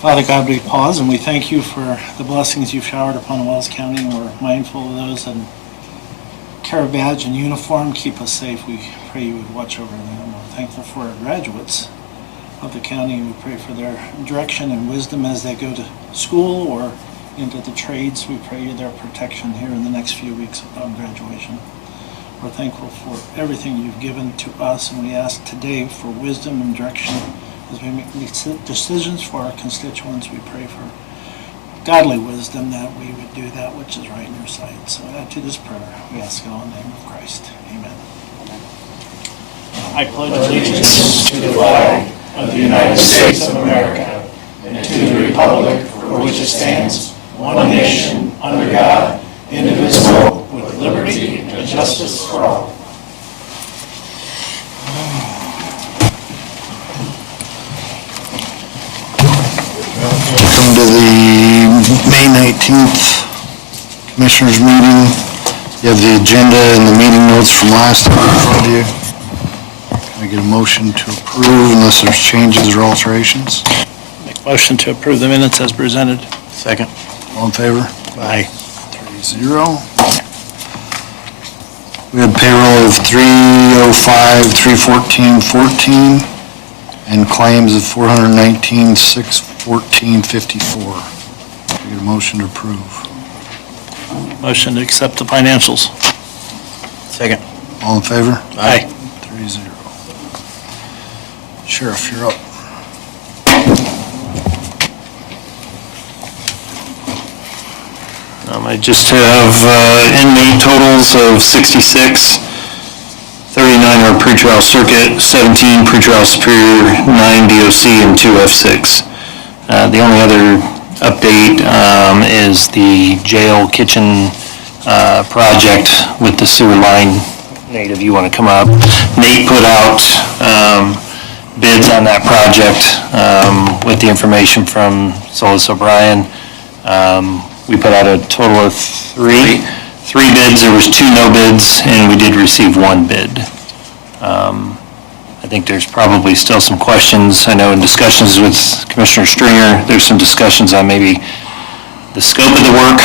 Father God, we pause and we thank you for the blessings you've showered upon Wells County, and we're mindful of those that carry a badge and uniform. Keep us safe. We pray you would watch over them. We're thankful for our graduates of the county. We pray for their direction and wisdom as they go to school or into the trades. We pray you their protection here in the next few weeks upon graduation. We're thankful for everything you've given to us, and we ask today for wisdom and direction as we make these decisions for our constituents. We pray for godly wisdom that we would do that which is right in your sight. So add to this prayer, we ask it all in the name of Christ. Amen. I pledge allegiance to the flag of the United States of America and to the republic for which it stands, one nation, under God, indivisible, with liberty and justice for all. Welcome to the May 19th Commissioners meeting. You have the agenda and the meeting notes from last time in front of you. Can I get a motion to approve unless there's changes or alterations? Make motion to approve the minutes as presented. Second. All in favor? Aye. 3-0. We had payroll of $305, $314.14, and claims of $419,614.54. Can I get a motion to approve? Motion to accept the financials. Second. All in favor? Aye. 3-0. Sheriff, you're up. I just have inmate totals of 66, 39 are pretrial circuit, 17 pretrial superior, 9 DOC, and 2 F6. The only other update is the jail kitchen project with the sewer line. Nate, if you want to come up. Nate put out bids on that project with the information from Solis O'Brien. We put out a total of three bids. There was 2 no bids, and we did receive 1 bid. I think there's probably still some questions. I know in discussions with Commissioner Stringer, there's some discussions on maybe the scope of the work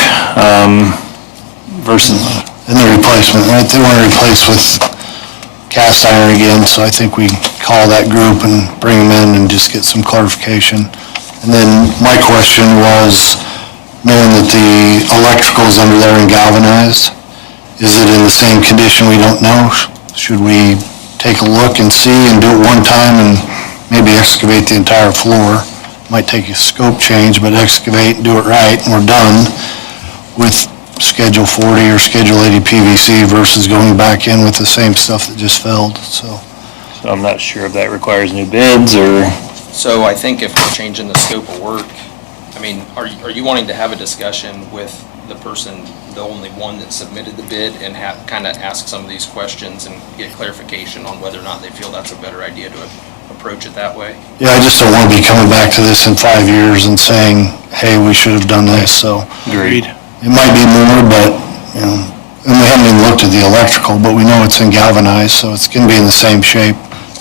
versus... And the replacement, right? They want to replace with cast iron again, so I think we call that group and bring them in and just get some clarification. And then my question was, knowing that the electrical is under there and galvanized, is it in the same condition? We don't know. Should we take a look and see and do it one time and maybe excavate the entire floor? Might take a scope change, but excavate and do it right, and we're done with Schedule 40 or Schedule 80 PVC versus going back in with the same stuff that just failed, so. So I'm not sure if that requires new bids or... So I think if we're changing the scope of work, I mean, are you wanting to have a discussion with the person, the only one that submitted the bid, and kind of ask some of these questions and get clarification on whether or not they feel that's a better idea to approach it that way? Yeah, I just don't want to be coming back to this in 5 years and saying, hey, we should have done this, so. Agreed. It might be more, but, you know, and we haven't even looked at the electrical, but we know it's in galvanized, so it's going to be in the same shape.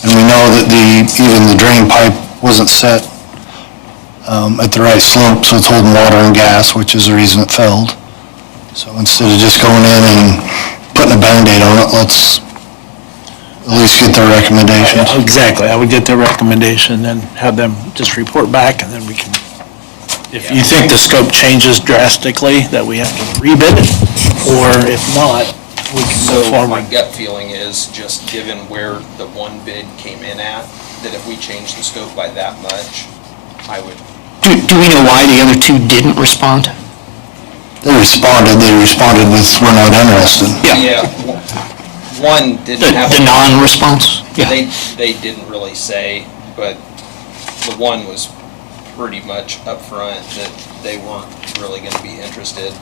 And we know that even the drain pipe wasn't set at the right slope, so it's holding water and gas, which is the reason it failed. So instead of just going in and putting a Band-Aid on it, let's at least get their recommendations. Exactly. I would get their recommendation and have them just report back, and then we can, if you think the scope changes drastically, that we have to rebid it, or if not, we can So move my forward. gut feeling is, just given where the one bid came in at, that if we change the scope by that much, I would... Do we know why the other 2 didn't respond? They responded with, we're not interested. Yeah, one didn't have... The non-response? Yeah. They didn't really say, but the one was pretty much upfront that they weren't really going to be interested.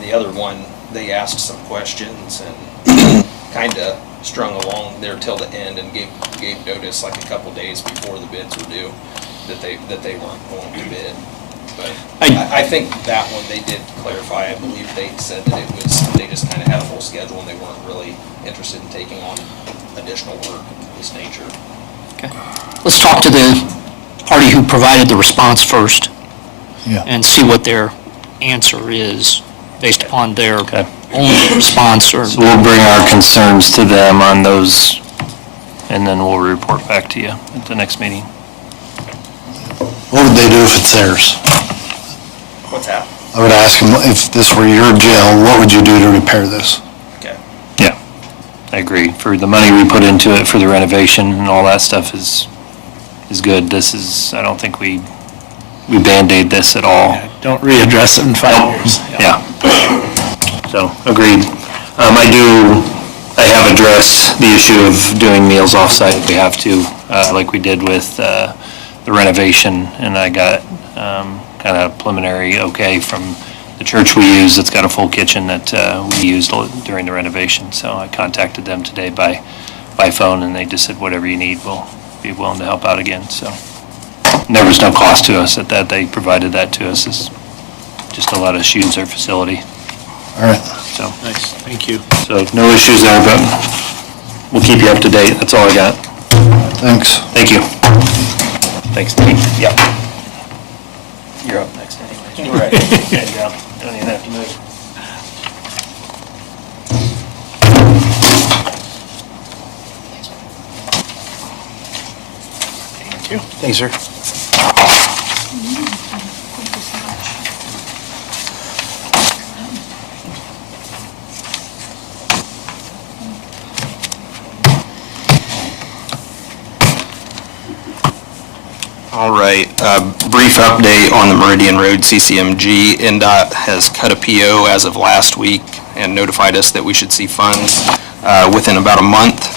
The other one, they asked some questions and kind of strung along there till the end and gave notice like a couple days before the bids were due that they weren't going to bid. But I think that one they did clarify. I believe they said that it was, they just kind of had a full schedule and they weren't really interested in taking on additional work of this nature. Okay. Let's talk to the party who provided the response first. Yeah. and see what their answer is based upon their Okay. own response or. So we'll bring our concerns to them on those, and then we'll report back to you at the next meeting. What would they do if it's theirs? What's that? I would ask them, if this were your jail, what would you do to repair this? Okay. Yeah, I agree. For the money we put into it for the renovation and all that stuff is good. This is, I don't think we Band-Aid this at all. Yeah, don't readdress it in 5 years. Yeah. So, agreed. I have addressed the issue of doing meals off-site if we have to, like we did with the renovation, and I got kind of preliminary okay from the church we use that's got a full kitchen that we used during the renovation. So I contacted them today by phone, and they just said, whatever you need, we'll be willing to help out again, so. And there was no cost to us at that. They provided that to us. It's just to let us use their facility, All right. so. Nice, thank you. So no issues there, but we'll keep you up to date. That's all I got. Thanks. Thank you. Thanks, Steve. Yep. You're up next anyway. Right. Good job. Don't even have to move. Thank you. Thanks, sir. All right, brief update on the Meridian Road CCMG. NDOT has cut a PO as of last week and notified us that we should see funds within about a month.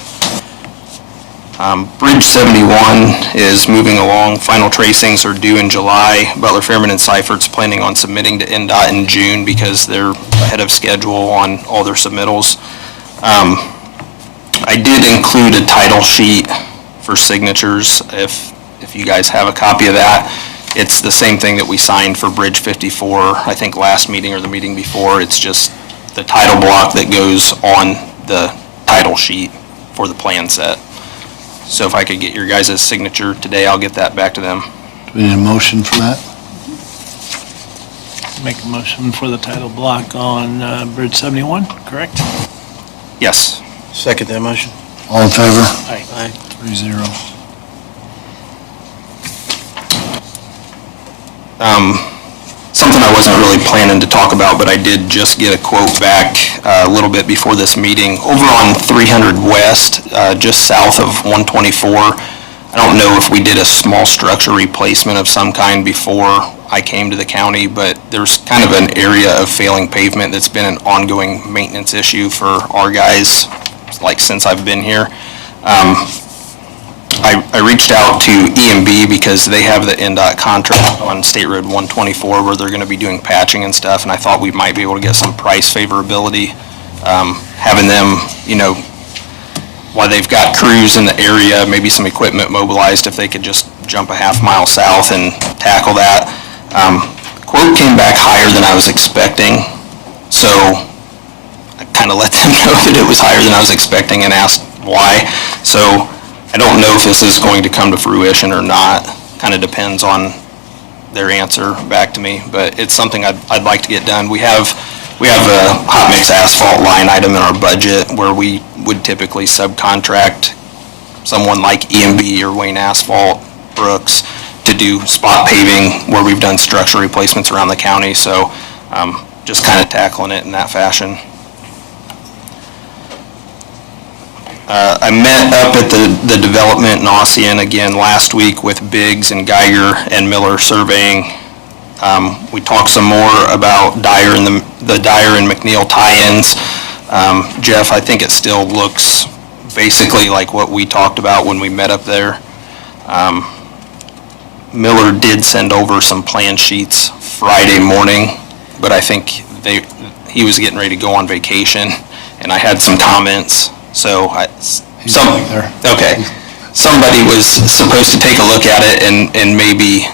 Bridge 71 is moving along. Final tracings are due in July. Butler, Fairman, and Seifert's planning on submitting to NDOT in June because they're ahead of schedule on all their submittals. I did include a title sheet for signatures if you guys have a copy of that. It's the same thing that we signed for Bridge 54, I think last meeting or the meeting before. It's just the title block that goes on the title sheet for the plan set. So if I could get your guys' signature today, I'll get that back to them. Do we need a motion for that? Make a motion for the title block on Bridge 71, correct? Yes. Second that motion. All in favor? Aye. 3-0. Something I wasn't really planning to talk about, but I did just get a quote back a little bit before this meeting. Over on 300 West, just south of 124, I don't know if we did a small structure replacement of some kind before I came to the county, but there's kind of an area of failing pavement that's been an ongoing maintenance issue for our guys, like since I've been here. I reached out to EMB because they have the NDOT contract on State Road 124 where they're going to be doing patching and stuff, and I thought we might be able to get some price favorability, having them, while they've got crews in the area, maybe some equipment mobilized, if they could just jump a half-mile south and tackle that. Quote came back higher than I was expecting, so I kind of let them know that it was higher than I was expecting and asked why. So I don't know if this is going to come to fruition or not. Kind of depends on their answer back to me, but it's something I'd like to get done. We have a hot mix asphalt line item in our budget where we would typically subcontract someone like EMB or Wayne Asphalt, Brooks, to do spot paving where we've done structure replacements around the county. So just kind of tackling it in that fashion. I met up at the development in Ossian again last week with Biggs and Geiger and Miller Surveying. We talked some more about Dyer and the Dyer and McNeil tie-ins. Jeff, I think it still looks basically like what we talked about when we met up there. Miller did send over some plan sheets Friday morning, but I think he was getting ready to go on vacation, and I had some comments. So He's back there. okay, somebody was supposed to take a look at it and maybe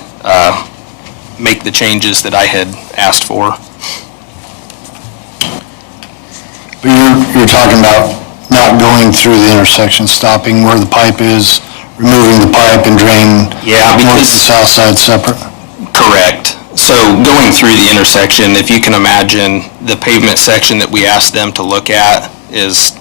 make the changes that I had asked for. But you're talking about not going through the intersection, stopping where the pipe is, removing the pipe and drain Yeah, north and because south side separate? correct. So going through the intersection, if you can imagine, the pavement section that we asked them to look at is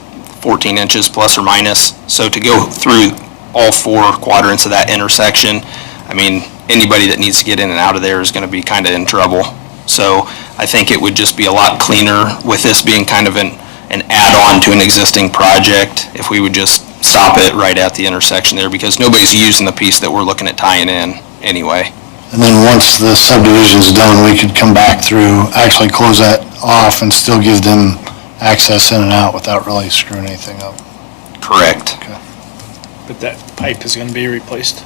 14 inches plus or minus. So to go through all 4 quadrants of that intersection, I mean, anybody that needs to get in and out of there is going to be kind of in trouble. So I think it would just be a lot cleaner with this being kind of an add-on to an existing project if we would just stop it right at the intersection there, because nobody's using the piece that we're looking at tying in anyway. And then once the subdivision's done, we could come back through, actually close that off and still give them access in and out without really screwing anything up. Correct. But that pipe is going to be replaced.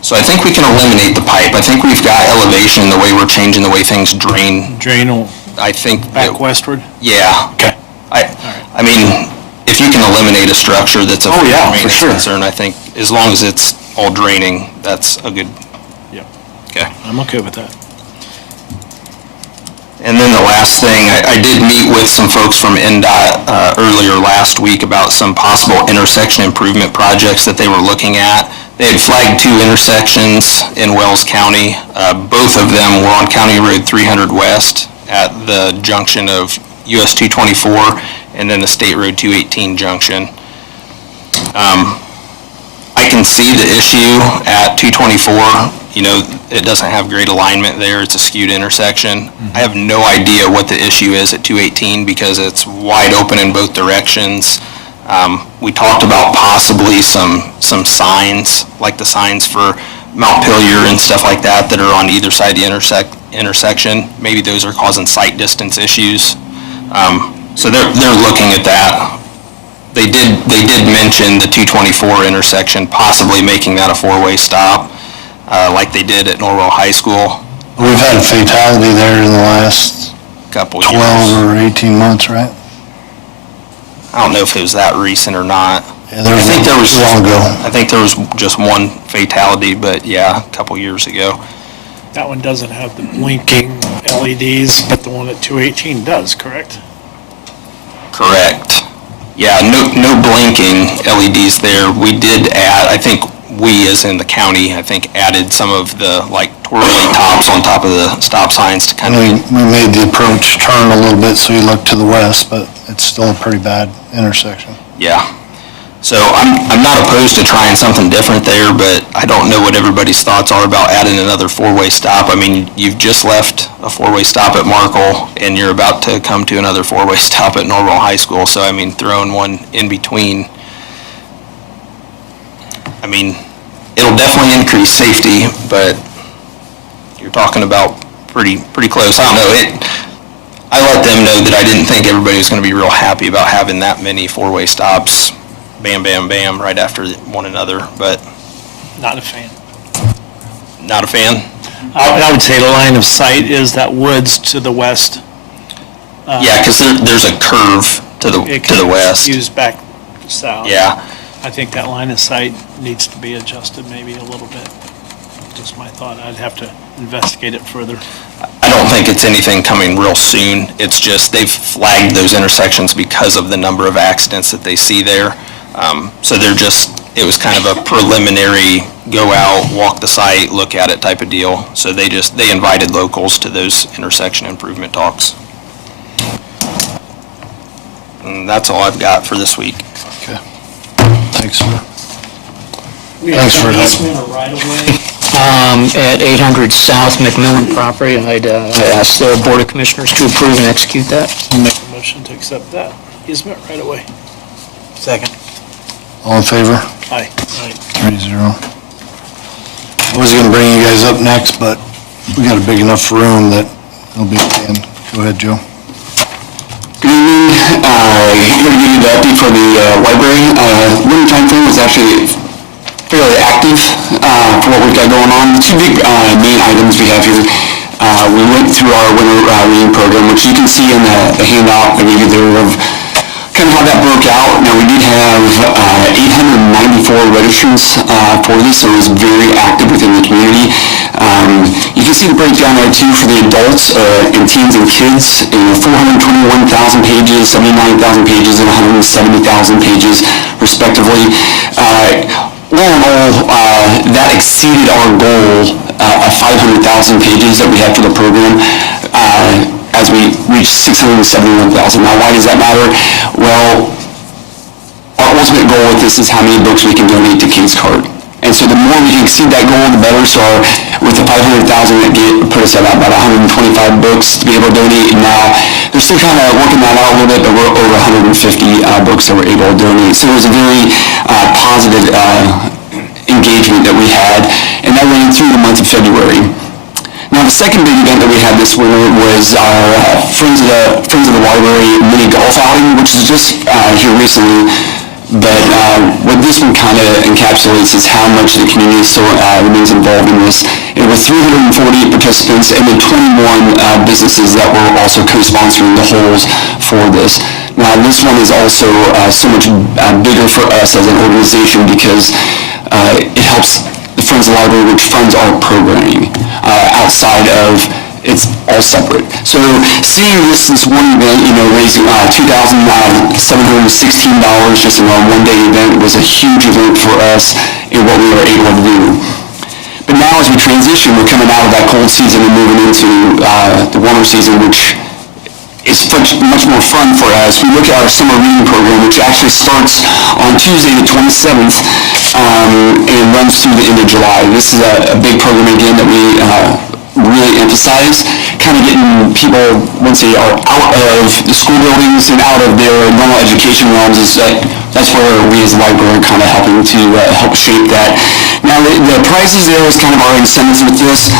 So I think we can eliminate the pipe. I think we've got elevation, the way we're changing the way things drain. Drain will I think. back westward? Yeah. Okay. I mean, if you can eliminate a structure that's a maintenance concern, I think as long as it's all draining, that's a good. Yep. Okay. I'm okay with that. And then the last thing, I did meet with some folks from NDOT earlier last week about some possible intersection improvement projects that they were looking at. They had flagged 2 intersections in Wells County. Both of them were on County Road 300 West at the junction of US 224 and then the State Road 218 junction. I can see the issue at 224. You know, it doesn't have great alignment there. It's a skewed intersection. I have no idea what the issue is at 218 because it's wide open in both directions. We talked about possibly some signs, like the signs for Mount Pillier and stuff like that that are on either side of the intersection. Maybe those are causing sight distance issues. So they're looking at that. They did mention the 224 intersection, possibly making that a 4-way stop, like they did at Norwell High School. We've had a fatality there in the last Couple 12 years. or 18 months, right? I don't know if it was that recent or not. Yeah, there I was think there was long ago. I think there was just one fatality, but yeah, a couple years ago. That one doesn't have the blinking LEDs, but the one at 218 does, correct? Correct. Yeah, no blinking LEDs there. We did add, I think we, as in the county, I think added some of the like twirly tops on top of the stop signs to kind And of. we made the approach turn a little bit so you look to the west, but it's still a pretty bad intersection. Yeah. So I'm not opposed to trying something different there, but I don't know what everybody's thoughts are about adding another 4-way stop. I mean, you've just left a 4-way stop at Markle, and you're about to come to another 4-way stop at Norwell High School. So, I mean, throwing one in between, I mean, it'll definitely increase safety, but you're talking about pretty close. I don't know. I let them know that I didn't think everybody was going to be real happy about having that many 4-way stops. Bam, bam, bam, right after one another, but Not a fan. not a fan. I would say the line of sight is that woods to the west. Yeah, because there's a curve to the west. Use back south. Yeah, I think that line of sight needs to be adjusted maybe a little bit. Just my thought. I'd have to investigate it further. I don't think it's anything coming real soon. It's just they've flagged those intersections because of the number of accidents that they see there. So it was kind of a preliminary go out, walk the site, look at it type of deal. So they invited locals to those intersection improvement talks. And that's all I've got for this week. Okay. Thanks, sir. We Thanks for that. easement or right of way. At 800 South McMillan property, I'd ask the Board of Commissioners to approve and execute that. Make a motion to accept that easement right away. Second. All in favor? Aye. 3-0. I was gonna bring you guys up next, but we got a big enough room that it'll be at the end. Go ahead, Joe. Good evening. Here to give you the update for the library. Winter time frame is actually fairly active for what we've got going on. The 2 big main items we have here. We went through our winter reading program, which you can see in the handout that we did there of kind of how that broke out. Now, we did have 894 registrants for this, so it was very active within the community. You can see the breakdown there too for the adults and teens and kids. 421,000 pages, 79,000 pages, and 170,000 pages respectively. All in all, that exceeded our goal of 500,000 pages that we have for the program, as we reach 671,000. Now, why does that matter? Well, our ultimate goal with this is how many books we can donate to King's Cart. And so the more we can exceed that goal, the better. So with the 500,000, that put us at about 125 books to be able to donate. And now they're still kind of working that out a little bit, but we're over 150 books that we're able to donate. So it was a very positive engagement that we had, and that ran through the month of February. Now, the second big event that we had this winter was our Friends of the Library mini golf outing, which is just here recently. But what this one kind of encapsulates is how much the community still remains involved in this. It was 340 participants and then 21 businesses that were also co-sponsoring the holes for this. Now, this one is also so much bigger for us as an organization because it helps the Friends of the Library, which funds our programming outside of, it's all separate. So seeing this one event, raising $2,716 just in our one-day event was a huge event for us in what we were able to do. But now as we transition, we're coming out of that cold season and moving into the warmer season, which is much more fun for us. We look at our summer reading program, which actually starts on Tuesday the 27th and runs through the end of July. This is a big program again that we really emphasize, kind of getting people, once they are out of the school buildings and out of their normal education realms, that's where we as a library are kind of helping to help shape that. Now, the prizes there is kind of our incentives with this.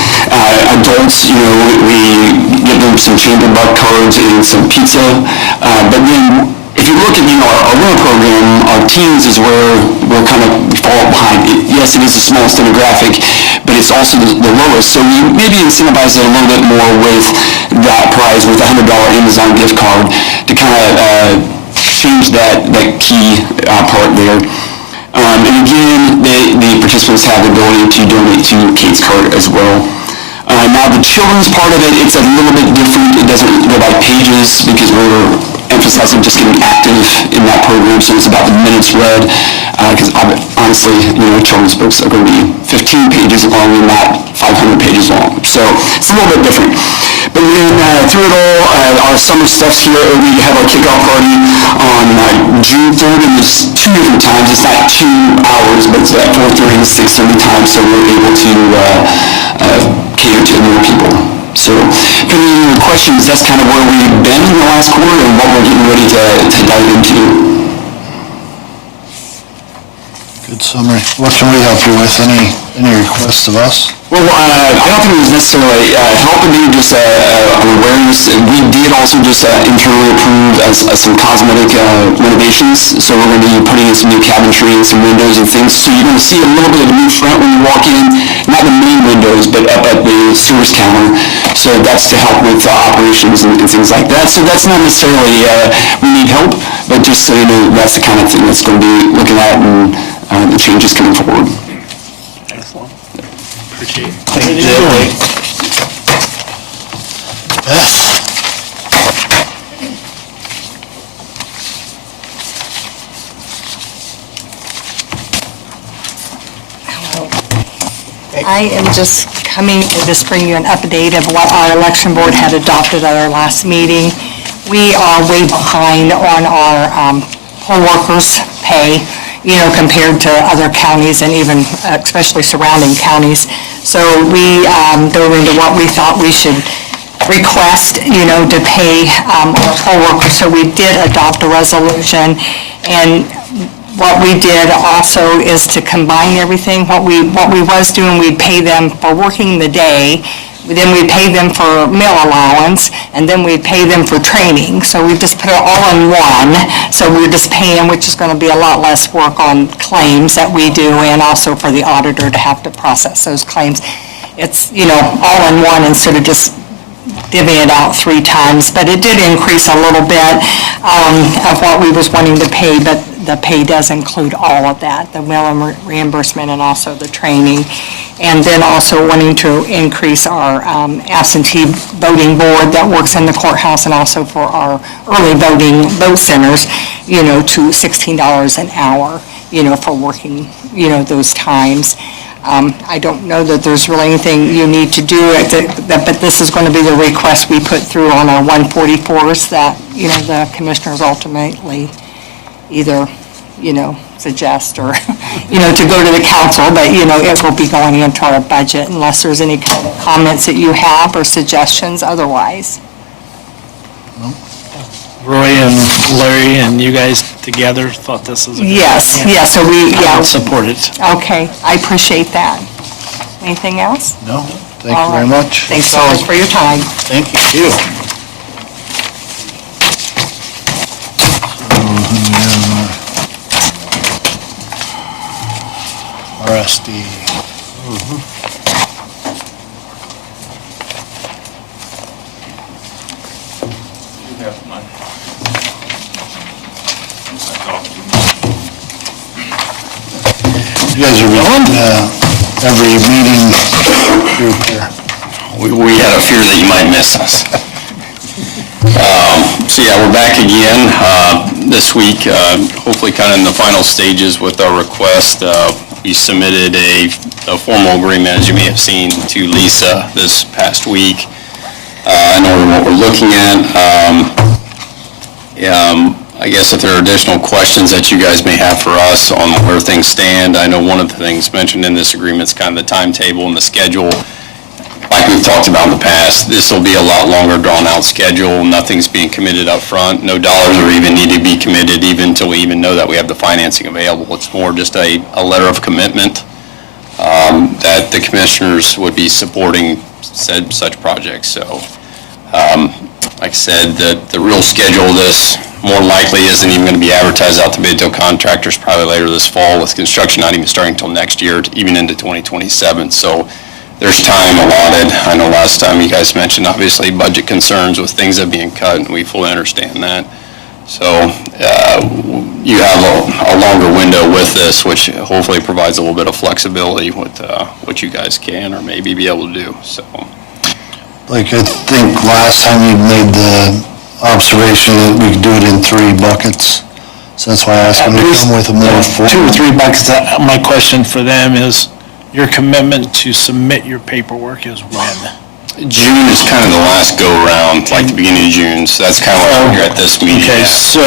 Adults, we give them some chamber buck cards and some pizza, but then if you look at our winter program, our teens is where we're kind of fall behind. Yes, it is the smallest demographic, but it's also the lowest. So we maybe incentivize it a little bit more with that prize, with a $100 Amazon gift card to kind of change that key part there. And again, the participants have the ability to donate to Kate's Cart as well. Now the children's part of it, it's a little bit different. It doesn't go by pages because we're emphasizing just getting active in that program, so it's about the minutes read, because honestly, children's books are going to be 15 pages long and not 500 pages long. So it's a little bit different. But then through it all, our summer stuff's here. We have our kickoff party on June 3rd, and there's two different times. It's not 2 hours, but it's at 4:30 and 6:30 times, so we're able to cater to more people. So, for any questions, that's kind of where we've been in the last quarter and what we're getting ready to dive into. Good summary. What can we help you with? Any requests of us? Well, I don't think it was necessarily helping me, just an awareness. We did also just internally approve some cosmetic renovations. So we're going to be putting in some new cabinetry and some windows and things. So you're going to see a little bit of a new front when you walk in, not the main windows, but up at the service counter. So that's to help with operations and things like that. So that's not necessarily we need help, but just so you know, that's the kind of thing that's going to be looking at and the changes coming forward. Excellent. Appreciate it. Thank you. Beth? I am just coming to just bring you an update of what our election board had adopted at our last meeting. We are way behind on our poll workers' pay, compared to other counties and even especially surrounding counties. So we dove into what we thought we should request, to pay our poll workers. So we did adopt a resolution, and what we did also is to combine everything. What we was doing, we'd pay them for working the day, then we'd pay them for meal allowance, and then we'd pay them for training. So we just put it all in one. So we're just paying, which is going to be a lot less work on claims that we do, and also for the auditor to have to process those claims. It's, all in one instead of just divvying it out 3 times. But it did increase a little bit of what we was wanting to pay, but the pay does include all of that, the meal reimbursement and also the training. And then also wanting to increase our absentee voting board that works in the courthouse, and also for our early voting vote centers, to $16 an hour, for working, those times. I don't know that there's really anything you need to do, but this is going to be the request we put through on our 144s that, the commissioners ultimately either, suggest or, to go to the council, but, it will be going into our budget unless there's any kind of comments that you have or suggestions otherwise. Roy and Larry and you guys together thought this was a good Yes, idea. so I would support it. Okay, I appreciate that. Anything else? No, thank you very much. Thanks so much for your time. Thank you. RSD. You guys are on every meeting group here. We had a fear that you might miss us. So yeah, we're back again this week, hopefully kind of in the final stages with our request. We submitted a formal agreement, as you may have seen, to Lisa this past week. In order what we're looking at. I guess if there are additional questions that you guys may have for us on where things stand, I know one of the things mentioned in this agreement is kind of the timetable and the schedule. Like we've talked about in the past, this will be a lot longer drawn-out schedule. Nothing's being committed up front. No dollars are even need to be committed even until we even know that we have the financing available. It's more just a letter of commitment that the commissioners would be supporting such projects. So, like I said, the real schedule of this more likely isn't even going to be advertised out to bid to contractors probably later this fall, with construction not even starting until next year, even into 2027. So there's time allotted. I know last time you guys mentioned, obviously, budget concerns with things that are being cut, and we fully understand that. So you have a longer window with this, which hopefully provides a little bit of flexibility with what you guys can or maybe be able to do. So, Like, I think last time you made the observation that we could do it in 3 buckets. So that's why I asked them to come with a more full. 2 or 3 buckets. My question for them is, your commitment to submit your paperwork is when? June is kind of the last go-around, like the beginning of June, so that's kind of why we're at this meeting. Okay, at. so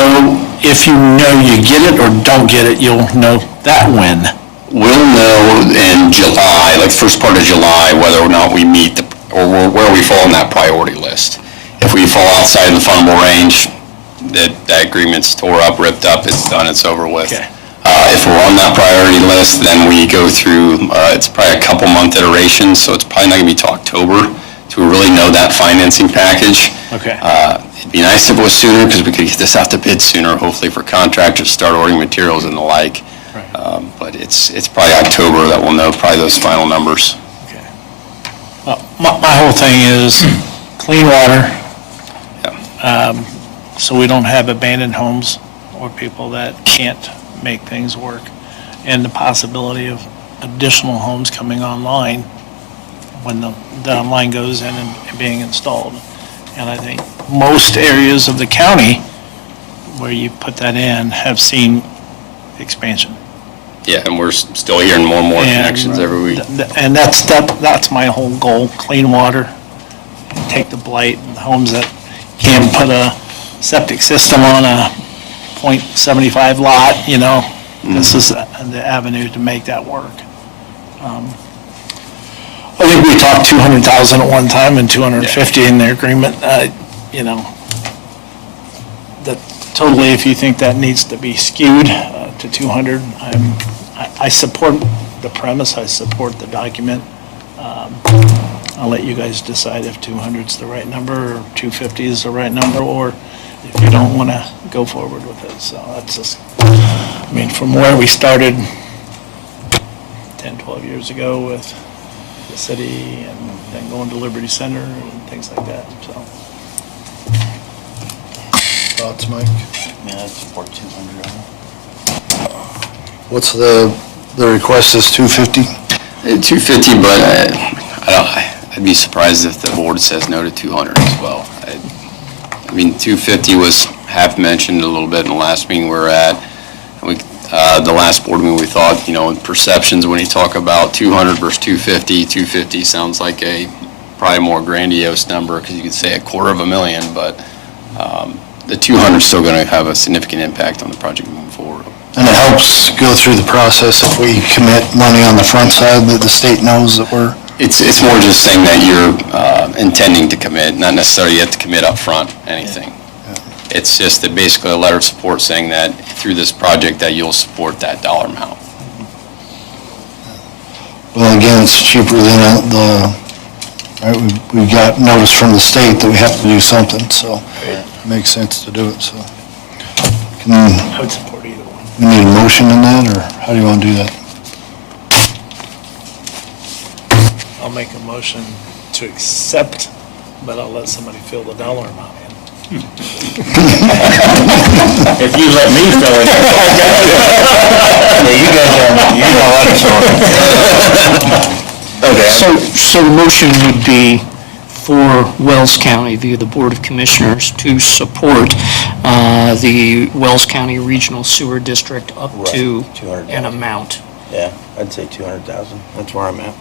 if you know you get it or don't get it, you'll know that when? We'll know in July, like the first part of July, whether or not we meet or where we fall on that priority list. If we fall outside of the fundable range, that agreement's tore up, ripped up, it's done, it's over with. Okay. If we're on that priority list, then we go through, it's probably a couple-month iterations, so it's probably not going to be till October to really know that financing package. Okay. It'd be nice if it was sooner, because we could get this out to bid sooner, hopefully for contractors to start ordering materials and the like. Right. But it's probably October that we'll know probably those final numbers. Okay. Well, my whole thing is clean water, so we don't have abandoned homes or people that can't make things work, and the possibility of additional homes coming online when the line goes in and being installed. And I think most areas of the county where you put that in have seen expansion. Yeah, and we're still hearing more and more connections every week. And that's my whole goal, clean water, take the blight, and homes that can put a septic system on a .75 lot, This is the avenue to make that work. I think we talked 200,000 at one time and 250 in the agreement, that totally, if you think that needs to be skewed to 200, I support the premise, I support the document. I'll let you guys decide if 200 is the right number or 250 is the right number, or if you don't want to go forward with it. So that's just, from where we started 10, 12 years ago with the city and then going to Liberty Center and things like that, so. Thoughts, Mike? Yeah, I'd support 200. What's the request is 250? 250, but I'd be surprised if the board says no to 200 as well. 250 was half mentioned a little bit in the last meeting we were at. the last board meeting, we thought, in perceptions, when you talk about 200 versus 250, 250 sounds like a probably more grandiose number, because you could say $250,000, but the 200 is still going to have a significant impact on the project moving forward. And it helps go through the process if we commit money on the front side that the state knows that we're, It's more just saying that you're intending to commit, not necessarily you have to commit up front anything. It's just that basically a letter of support saying that through this project that you'll support that dollar amount. well, again, it's cheaper than right, we got notice from the state that we have to do something, so it makes sense to do it, so. I would support either one. We need a motion in that, or how do you want to do that? I'll make a motion to accept, but I'll let somebody fill the dollar amount in. If you let me fill it. Yeah, you guys know what it's for. Okay. So the motion would be for Wells County via the Board of Commissioners to support the Wells County Regional Sewer District up to Right, 200,000. an amount. Yeah, I'd say 200,000. That's where I'm at.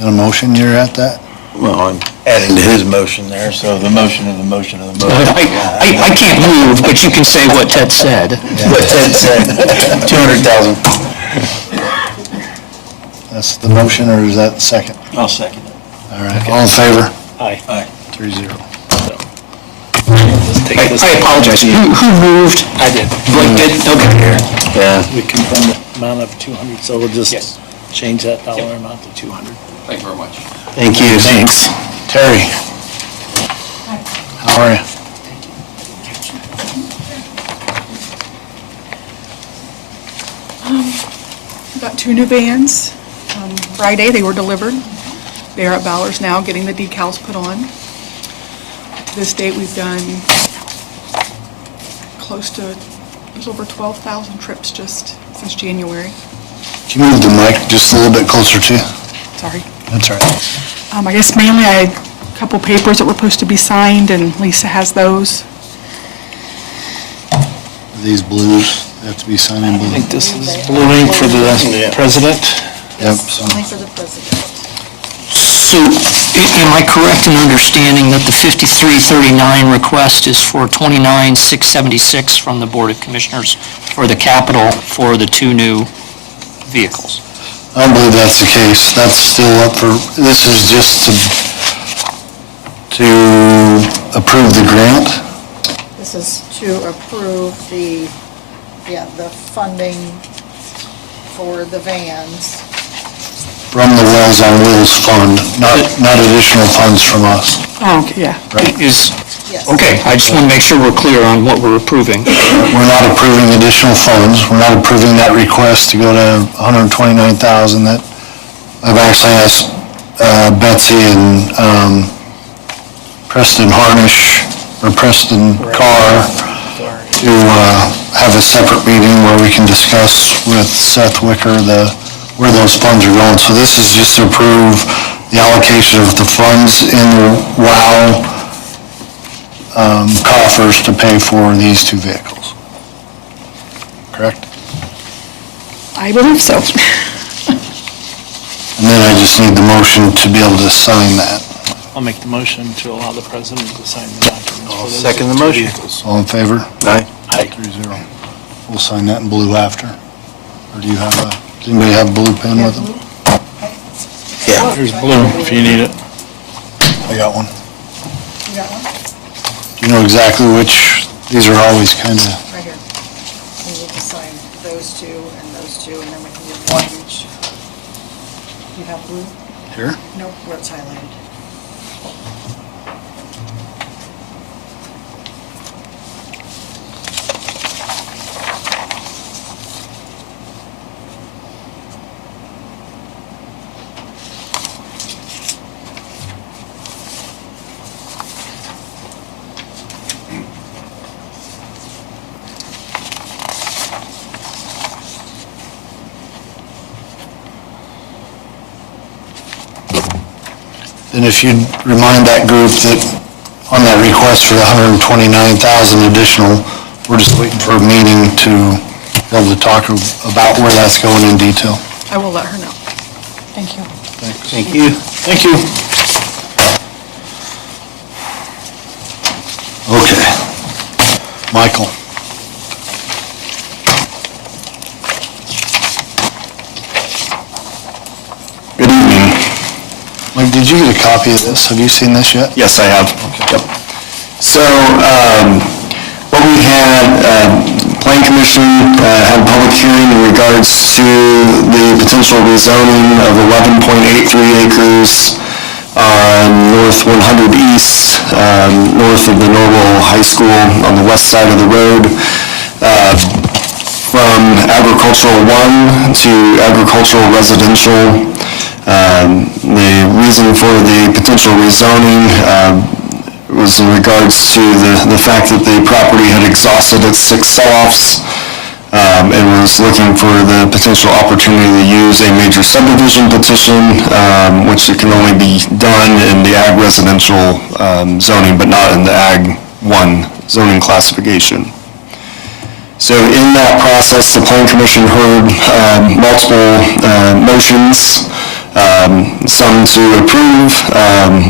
In a motion, you're at that? Well, I'm adding to his motion there, so the motion of the motion of the motion. I can't move, but you can say what Ted said. What Ted said, 200,000. That's the motion, or is that the second? I'll second it. All right, all in favor? Aye. Aye. 3-0. Let's take this. I apologize. Who moved? I did. Blake did? Okay. Yeah. We confirm the amount of 200, so we'll just Yes. change that dollar amount to 200. Thank you very much. Thank you. Thanks. Terry? How are you? Got 2 new vans. Friday, they were delivered. They are at Bowers now, getting the decals put on. To this date, we've done close to, there's over 12,000 trips just since January. Can you move the mic just a little bit closer to you? Sorry. That's all right. I guess mainly I had a couple papers that were supposed to be signed, and Lisa has those. These blues, they have to be signed in I blue. think this is blue ink for the president. Yep, so, Only for the president. So am I correct in understanding that the 5339 request is for 29,676 from the Board of Commissioners for the capital for the 2 new vehicles? I don't believe that's the case. That's still up for, this is just to approve the grant. This is to approve the funding for the vans. From the Wells on Wheels fund, not additional funds from us. Oh, okay, yeah. Is, Yes. okay, I just want to make sure we're clear on what we're approving. We're not approving additional funds. We're not approving that request to go to $129,000. That I've actually asked Betsy and Preston Harnish, or Preston Carr, to have a separate meeting where we can discuss with Seth Wicker where those funds are going. So this is just to approve the allocation of the funds in the WOW coffers to pay for these 2 vehicles. Correct? I believe so. And then I just need the motion to be able to sign that. I'll make the motion to allow the president to sign the documents. I'll for those second the 2 motion. vehicles. All in favor? Aye. 3-0. We'll sign that in blue after. Or do you have does anybody have a blue pen with them? Yeah. Here's blue if you need it. I got one. You got one? Do you know exactly which, these are always kind of, Right here. We need to sign those 2 and those 2, and then we can give one each. You have blue? here? No, where it's highlighted. And if you'd remind that group that on that request for the $129,000 additional, we're just waiting for a meeting to be able to talk about where that's going in detail. I will let her know. Thank you. Thank you. Thank you. Okay. Michael? Good evening. Mike, did you get a copy of this? Have you seen this yet? Yes, I have. Yep. So, what we had, Plan Commission had a public hearing in regards to the potential rezoning of 11.83 acres on North 100 East, north of the Norwell High School on the west side of the road, from agricultural 1 to agricultural residential. The reason for the potential rezoning was in regards to the fact that the property had exhausted its 6 sell-offs and was looking for the potential opportunity to use a major subdivision petition, which it can only be done in the ag residential zoning, but not in the ag 1 zoning classification. So in that process, the Plan Commission heard multiple motions, some to approve,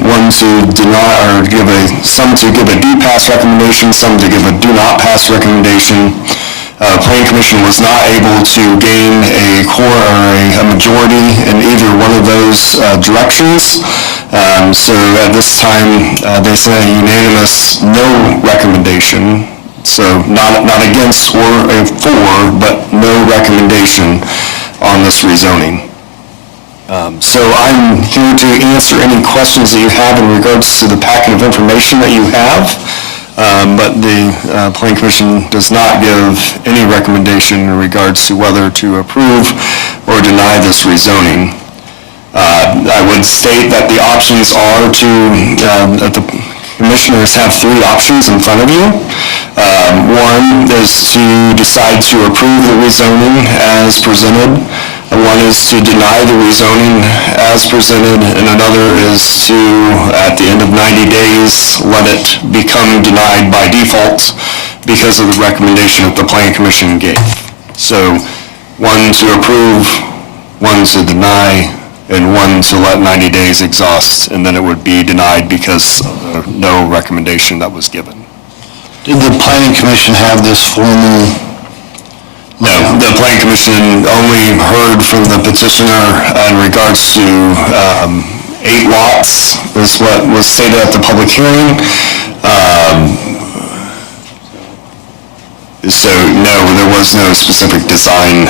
one to deny, or some to give a do pass recommendation, some to give a do not pass recommendation. Plan Commission was not able to gain a a majority in either one of those directions. So at this time, they sent a unanimous no recommendation. So not against or for, but no recommendation on this rezoning. So I'm here to answer any questions that you have in regards to the packet of information that you have, but the Plan Commission does not give any recommendation in regards to whether to approve or deny this rezoning. I would state that the options are that the commissioners have 3 options in front of you. One is to decide to approve the rezoning as presented. One is to deny the rezoning as presented, and another is to, at the end of 90 days, let it become denied by default because of the recommendation that the Plan Commission gave. So, 1 to approve, 1 to deny, and 1 to let 90 days exhaust, and then it would be denied because of no recommendation that was given. Did the Planning Commission have this formal? No, the Plan Commission only heard from the petitioner in regards to 8 lots, is what was stated at the public hearing. So, no, there was no specific design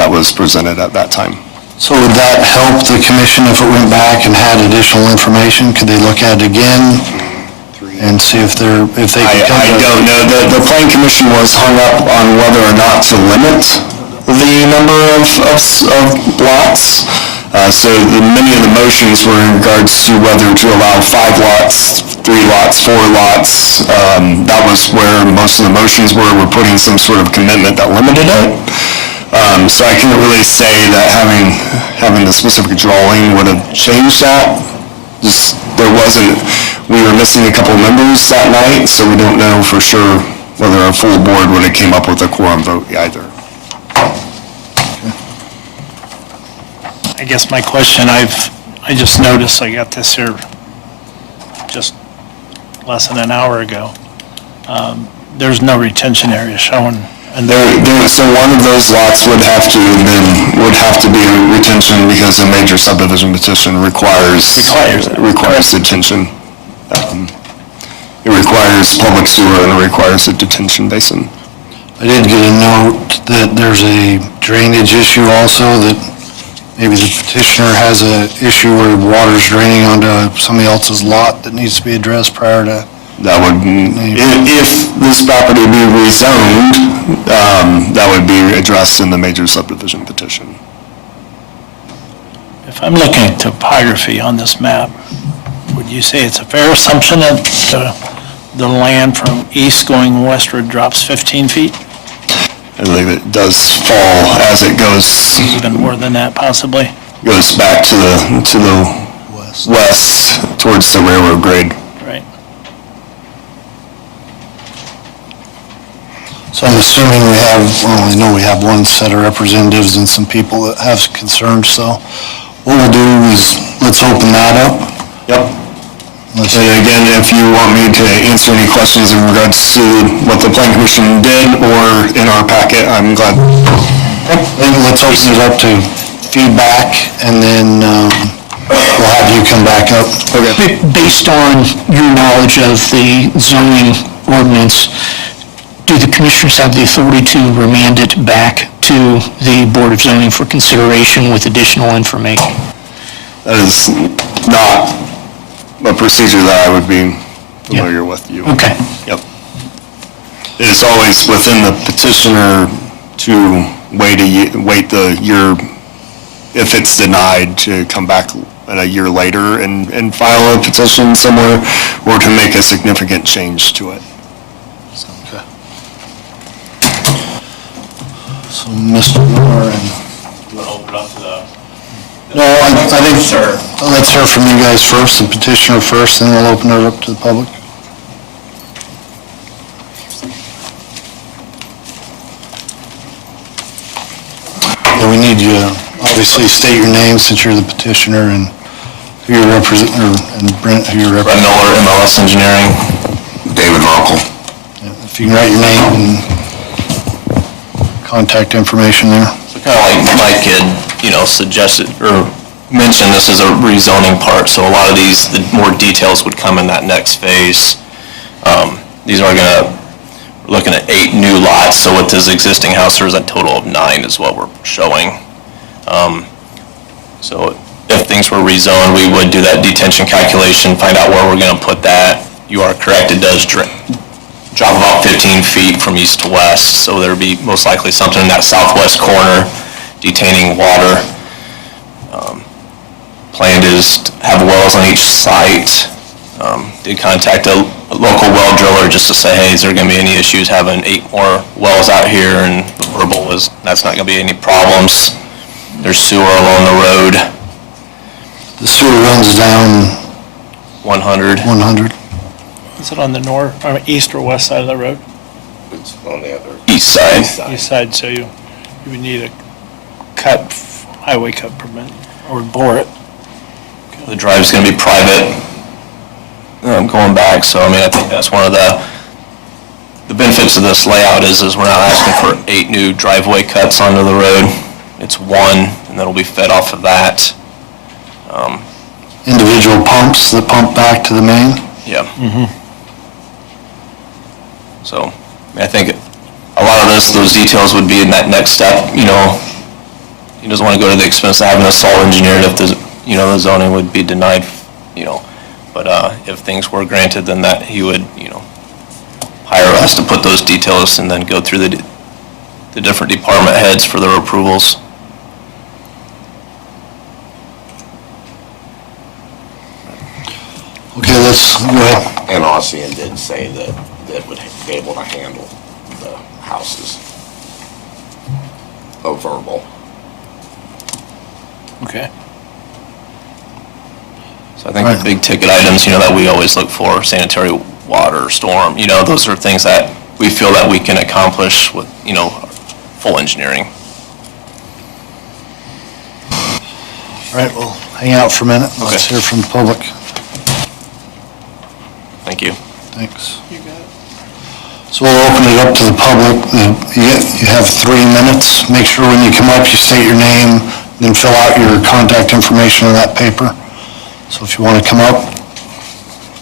that was presented at that time. So would that help the commission if it went back and had additional information? Could they look at it again and see if they could come I to... don't know. The Plan Commission was hung up on whether or not to limit the number of lots. So many of the motions were in regards to whether to allow 5 lots, 3 lots, 4 lots. That was where most of the motions were putting some sort of commitment that limited it. So I can't really say that having the specific drawing would have changed that. Just, we were missing a couple of members that night, so we don't know for sure whether a full board would have came up with a quorum vote either. I guess my question, I just noticed, I got this here just less than an hour ago. There's no retention area shown. And So one of those lots would have to be a retention because a major subdivision petition requires detention. It requires public sewer and it requires a detention basin. I did get a note that there's a drainage issue also, that maybe the petitioner has a issue where water's draining onto somebody else's lot that needs to be addressed prior to... That would, if this property be rezoned, that would be addressed in the major subdivision petition. if I'm looking at topography on this map, would you say it's a fair assumption that the land from east going westward drops 15 feet? I believe it does fall as it goes, Even more than that possibly? goes back to the west towards the railroad grade. Right. So So I'm assuming I know we have one set of representatives and some people that have concerns, so what we'll do is, let's open that up. Yep. And again, if you want me to answer any questions in regards to what the plan commission did or in our packet, I'm glad. Then let's open it up to feedback, and then we'll have you come back up. Okay. Based on your knowledge of the zoning ordinance, do the commissioners have the authority to remand it back to the Board of Zoning for consideration with additional information? That is not a procedure that I would be familiar with you. Okay. Yep. It's always within the petitioner to wait the year, if it's denied, to come back a year later and file a petition somewhere, or to make a significant change to it. Okay. So, Mr. Moore and... You want to open up to the... No, I think, let's hear from you guys first, the petitioner first, then we'll open it up to the public. Yeah, we need you to obviously state your name since you're the petitioner and who you're representing, and Brent, who you're Brent representing. Miller, MLS Engineering. David Rockle. If you can write your name and contact information there. So kind of like Mike had, suggested or mentioned, this is a rezoning part, so a lot of these, the more details would come in that next phase. These are we're looking at 8 new lots, so with this existing house, there's a total of 9 is what we're showing. So if things were rezoned, we would do that detention calculation, find out where we're going to put that. You are correct, it does drop about 15 feet from east to west, so there'd be most likely something in that southwest corner detaining water. Planned is to have wells on each site. Did contact a local well driller just to say, hey, is there going to be any issues having 8 more wells out here? And the verbal was, that's not going to be any problems. There's sewer along the road, The sewer runs down 100. 100. Is it on the north, or east or west side of the road? It's on the other. East side. East side, so you would need a highway cut permit, or bore it. The drive's going to be private, going back, so I think that's one of the benefits of this layout is we're not asking for 8 new driveway cuts onto the road. It's 1, and that'll be fed off of that. Individual pumps that pump back to the main. Yeah. So, I think a lot of those details would be in that next step, He doesn't want to go to the expense of having us all engineered if the zoning would be denied, But if things were granted, then that he would, hire us to put those details and then go through the different department heads for their approvals. Okay, let's go ahead. And Ossian did say that would be able to handle the houses. A verbal. Okay. So I think the big ticket items, that we always look for, sanitary, water, storm, those are things that we feel that we can accomplish with, full engineering. All right, we'll hang out for a minute. Let's hear from the public. Thank you. Thanks. So we'll open it up to the public. You have 3 minutes. Make sure when you come up, you state your name, then fill out your contact information on that paper. So if you want to come up,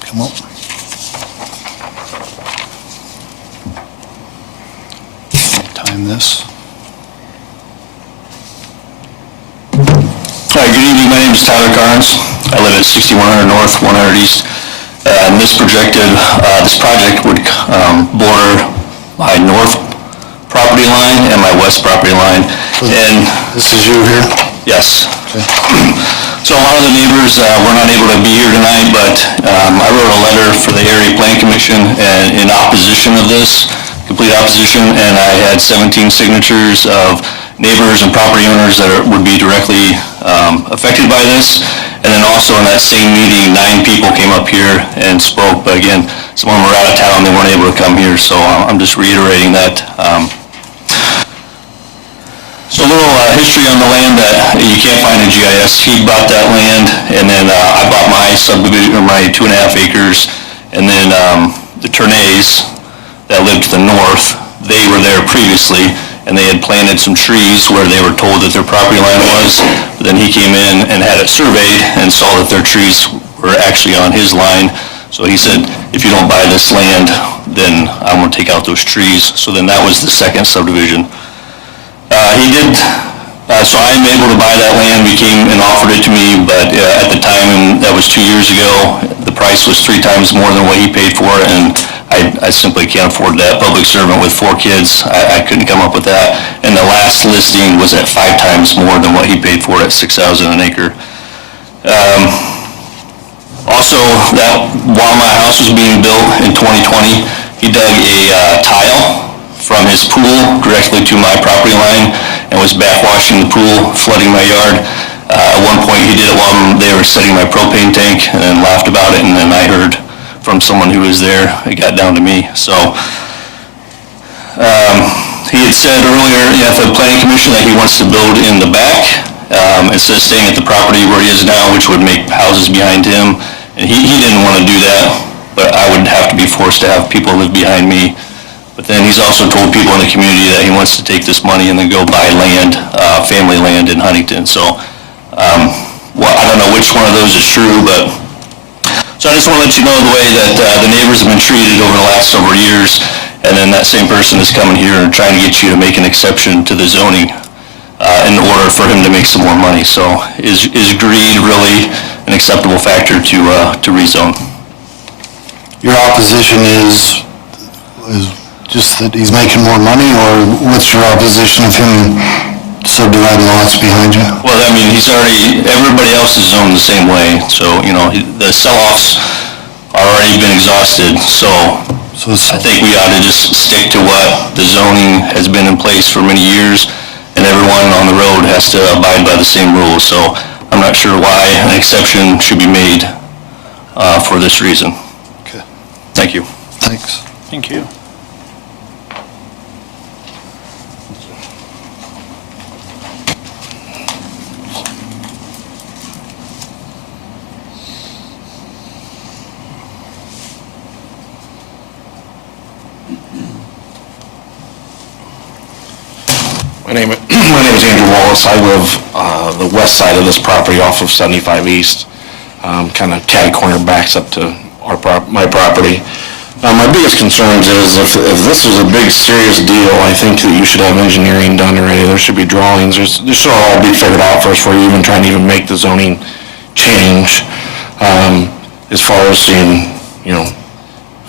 come up. Time this. Hi, good evening. My name is Tyler Carnes. I live at 6100 North, 100 East. And this project would border my north property line and my west property line. And This is you here? yes. Okay. So a lot of the neighbors were not able to be here tonight, but I wrote a letter for the Area Plan Commission in opposition of this, complete opposition, and I had 17 signatures of neighbors and property owners that would be directly affected by this. And then also in that same meeting, 9 people came up here and spoke, but again, some of them were out of town, they weren't able to come here, so I'm just reiterating that. So a little history on the land that you can't find in GIS. He bought that land, and then I bought my subdivision, or my 2.5 acres, and then the Tournays that lived to the north, they were there previously, and they had planted some trees where they were told that their property line was, but then he came in and had it surveyed and saw that their trees were actually on his line. So he said, if you don't buy this land, then I'm going to take out those trees. So then that was the second subdivision. So I'm able to buy that land. We came and offered it to me, but at the time, and that was 2 years ago, the price was 3 times more than what he paid for it, and I simply can't afford that. Public servant with 4 kids, I couldn't come up with that. And the last listing was at 5 times more than what he paid for it at $6,000 an acre. Also, that while my house was being built in 2020, he dug a tile from his pool directly to my property line and was backwashing the pool, flooding my yard. At one point, he did it while they were setting my propane tank and then laughed about it, and then I heard from someone who was there, it got down to me. So he had said earlier at the planning commission that he wants to build in the back instead of staying at the property where he is now, which would make houses behind him. And he didn't want to do that, but I would have to be forced to have people live behind me. But then he's also told people in the community that he wants to take this money and then go buy land, family land in Huntington. So, well, I don't know which one of those is true, but, so I just want to let you know the way that the neighbors have been treated over the last several years, and then that same person is coming here and trying to get you to make an exception to the zoning in order for him to make some more money. So is greed really an acceptable factor to rezone? Your opposition is just that he's making more money, or what's your opposition of him subdividing lots behind you? Well, I mean, everybody else is zoned the same way, so, the sell-offs are already been exhausted, so I think we ought to just stick to what the zoning has been in place for many years, and everyone on the road has to abide by the same rules, so I'm not sure why an exception should be made for this reason. Okay. Thank you. Thanks. Thank you. My name is Andrew Wallace. I live the west side of this property off of 75 East. Kind of catty corner backs up to my property. My biggest concerns is if this is a big, serious deal, I think that you should have engineering done already. There should be drawings. This should all be figured out first before you even trying to even make the zoning change. As far as seeing,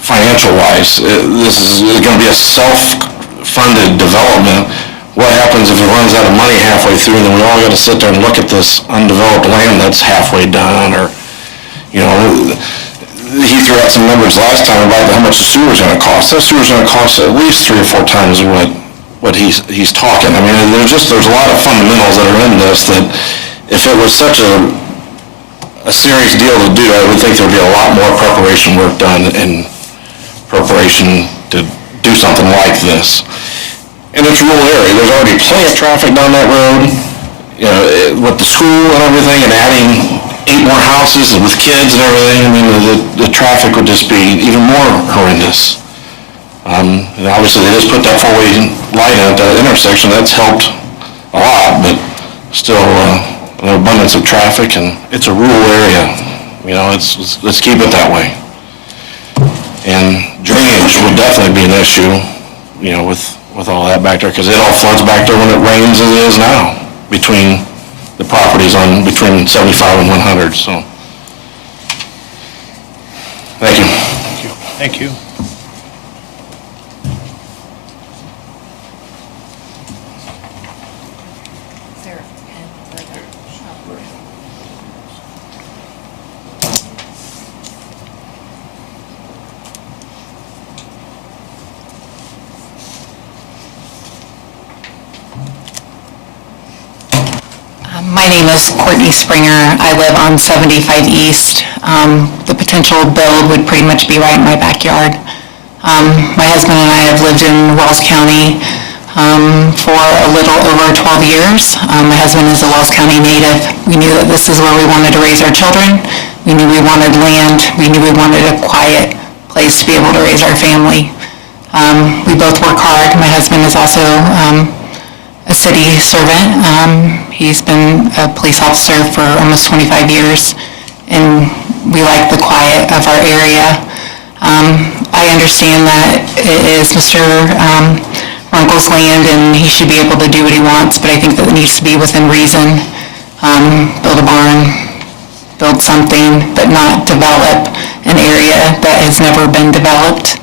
financial-wise, this is going to be a self-funded development. What happens if it runs out of money halfway through, and then we all got to sit there and look at this undeveloped land that's halfway done, or, he threw out some numbers last time about how much the sewer's going to cost. That sewer's going to cost at least 3 or 4 times what he's talking. I mean, there's a lot of fundamentals that are in this that if it was such a serious deal to do, I would think there'd be a lot more preparation work done in preparation to do something like this. And it's a rural area. There's already plenty of traffic down that road, with the school and everything, and adding 8 more houses with kids and everything. I mean, the traffic would just be even more horrendous. And obviously, they just put that 4-way light at that intersection. That's helped a lot, but still an abundance of traffic, and it's a rural area. Let's keep it that way. And drainage would definitely be an issue, with all that back there, because it all floods back there when it rains as it is now, between the properties between 75 and 100, so. Thank you. Thank you. My name is Courtney Springer. I live on 75 East. The potential build would pretty much be right in my backyard. My husband and I have lived in Wells County for a little over 12 years. My husband is a Wells County native. We knew that this is where we wanted to raise our children. We knew we wanted land. We knew we wanted a quiet place to be able to raise our family. We both work hard. My husband is also a city servant. He's been a police officer for almost 25 years, and we like the quiet of our area. I understand that it is Mr. Runkle's land and he should be able to do what he wants, but I think that it needs to be within reason. Build a barn, build something, but not develop an area that has never been developed.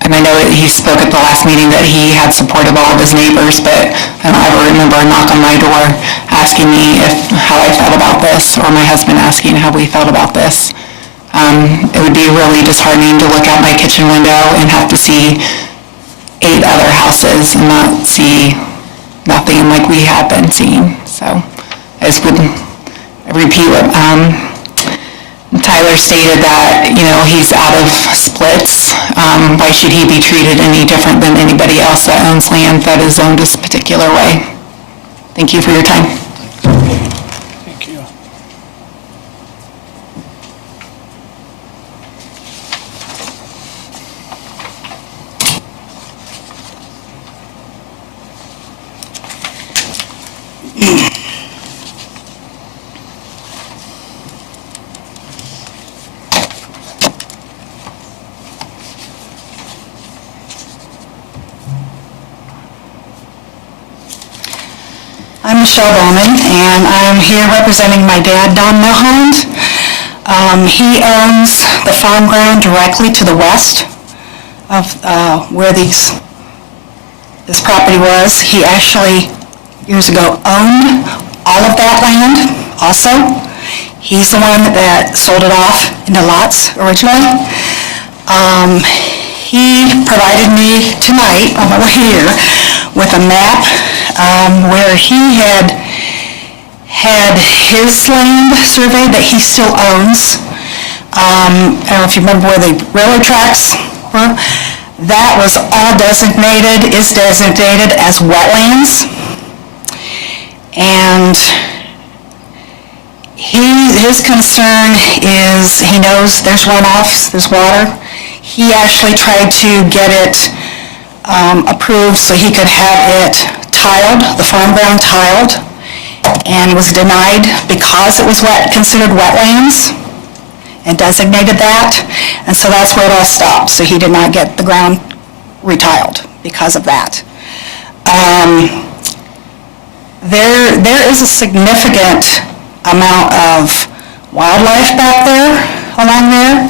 And I know that he spoke at the last meeting that he had support of all of his neighbors, but I don't ever remember a knock on my door asking me how I felt about this, or my husband asking how we felt about this. It would be really disheartening to look out my kitchen window and have to see 8 other houses and not see nothing like we have been seeing. So I just would repeat what Tyler stated, that, he's out of splits. Why should he be treated any different than anybody else that owns land that is zoned this particular way? Thank you for your time. Thank you. I'm Michelle Bowman, and I'm here representing my dad, Don Milholland. He owns the farm ground directly to the west of where this property was. He actually, years ago, owned all of that land also. He's the one that sold it off into lots originally. He provided me tonight, on my way here, with a map where he had his land surveyed that he still owns. I don't know if you remember where the railroad tracks were. That was all designated, is designated as wetlands. And his concern is, he knows there's runoffs, there's water. He actually tried to get it approved so he could have it tiled, the farm ground tiled, and was denied because it was considered wetlands, and designated that, and so that's where it all stopped. So he did not get the ground retiled because of that. There is a significant amount of wildlife back there, along there,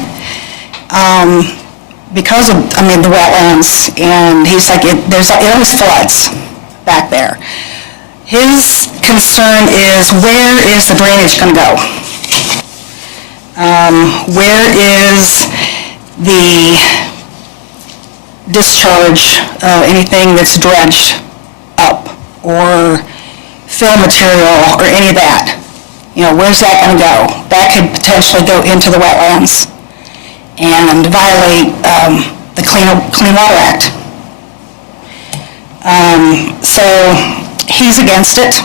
because of, the wetlands, and he's like, it always floods back there. His concern is, where is the drainage going to go? Where is the discharge of anything that's dredged up, or fill material, or any of that? Where's that going to go? That could potentially go into the wetlands and violate the Clean Water Act. So he's against it,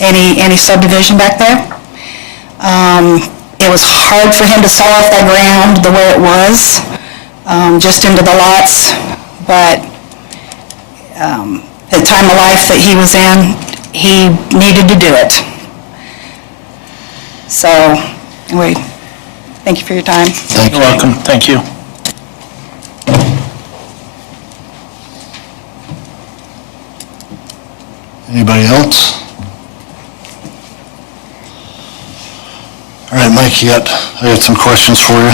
any subdivision back there. It was hard for him to sell off that ground the way it was, just into the lots, but the time of life that he was in, he needed to do it. So, anyway, thank you for your time. You're welcome. Thank you. Anybody else? All right, Mike, I got some questions for you.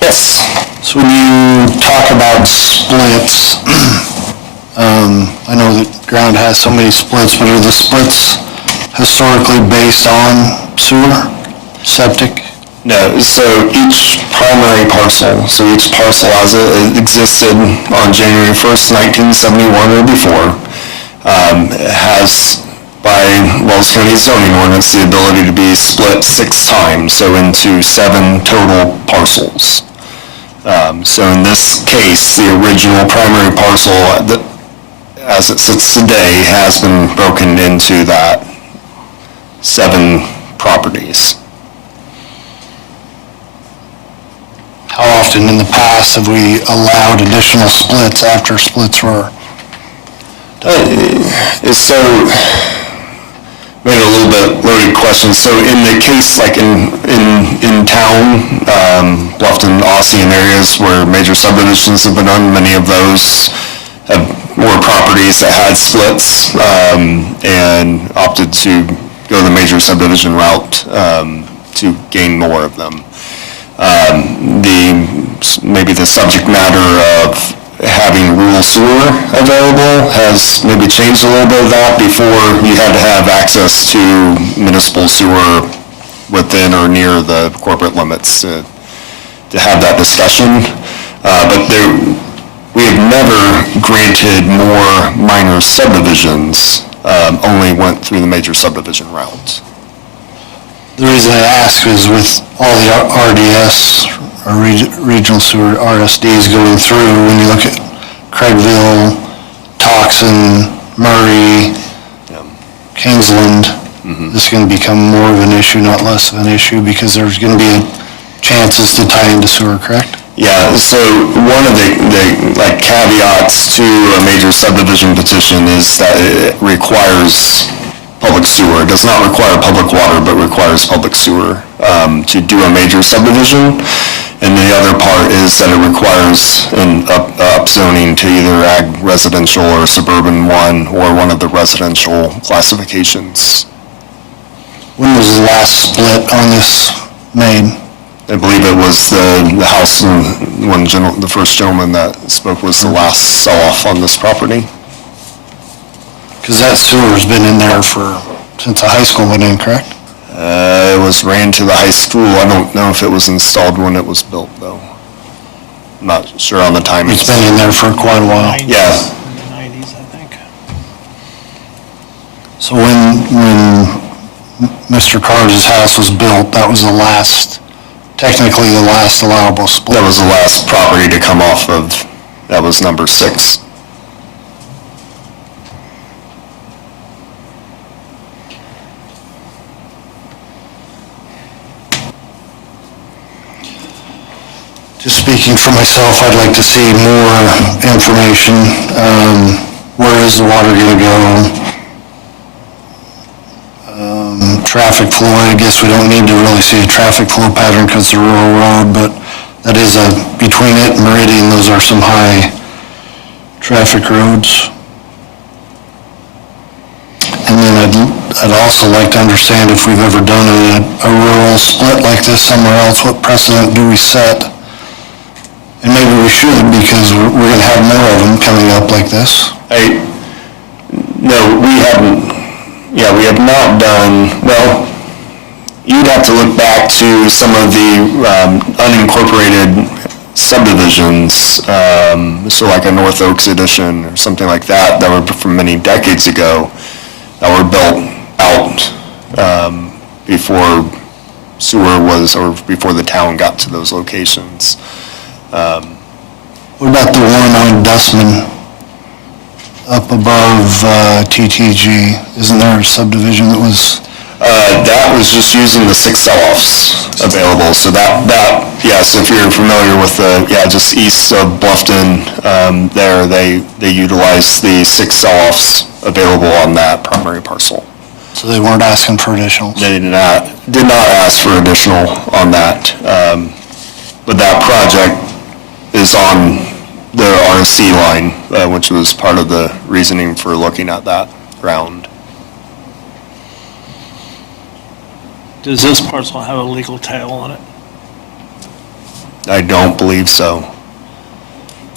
Yes. So when you talk about splits, I know that ground has so many splits, but are the splits historically based on sewer, septic? No, so each primary parcel, so each parcel as it existed on January 1st, 1971 or before, has, by Wells County zoning ordinance, the ability to be split 6 times, so into 7 total parcels. So in this case, the original primary parcel, as it sits today, has been broken into that 7 properties. How often in the past have we allowed additional splits after splits were? It's so, maybe a little bit loaded question. So in the case, like in town, Bluffton, Aussie, and areas where major subdivisions have been done, many of those were properties that had splits and opted to go the major subdivision route to gain more of them. Maybe the subject matter of having rural sewer available has maybe changed a little bit of that. Before, you had to have access to municipal sewer within or near the corporate limits to have that discussion. But we have never granted more minor subdivisions, only went through the major subdivision route. The reason I ask is with all the RDS, or regional sewer RSDs going through, when you look at Craigville, Toxin, Murray, Kingsland, this is going to become more of an issue, not less of an issue, because there's going to be chances to tie into sewer, correct? Yeah, so one of the like caveats to a major subdivision petition is that it requires public sewer. It does not require public water, but requires public sewer to do a major subdivision. And the other part is that it requires an upzoning to either ag residential or suburban 1 or one of the residential classifications. When was the last split on this made? I believe it was the house and the first gentleman that spoke was the last sell-off on this property. Because that sewer's been in there since the high school went in, correct? It was ran to the high school. I don't know if it was installed when it was built, though. I'm not sure on the timing. It's been in there for quite a while. Yeah. In the 90s, I think. So when Mr. Carr's house was built, that was technically the last allowable split. That was the last property to come off of, that was number 6. Just speaking for myself, I'd like to see more information. Where is the water going to go? Traffic flow, I guess we don't need to really see a traffic flow pattern because it's a rural road, but that is between it and Meridian, those are some high traffic roads. And then I'd also like to understand if we've ever done a rural split like this somewhere else, what precedent do we set? And maybe we should, because we're going to have more of them coming up like this. No, we haven't. Yeah, we have not done, well, you'd have to look back to some of the unincorporated subdivisions, so like a North Oaks edition or something like that were from many decades ago, that were built out before sewer was, or before the town got to those locations. What about the one on Dustman up above TTG? Isn't there a subdivision that was? That was just using the 6 sell-offs available, so that, yes, if you're familiar with just east of Bluffton, there, they utilize the 6 sell-offs available on that primary parcel. So they weren't asking for additionals? They did not ask for additional on that, but that project is on the RSC line, which was part of the reasoning for looking at that ground. Does this parcel have a legal title on it? I don't believe so.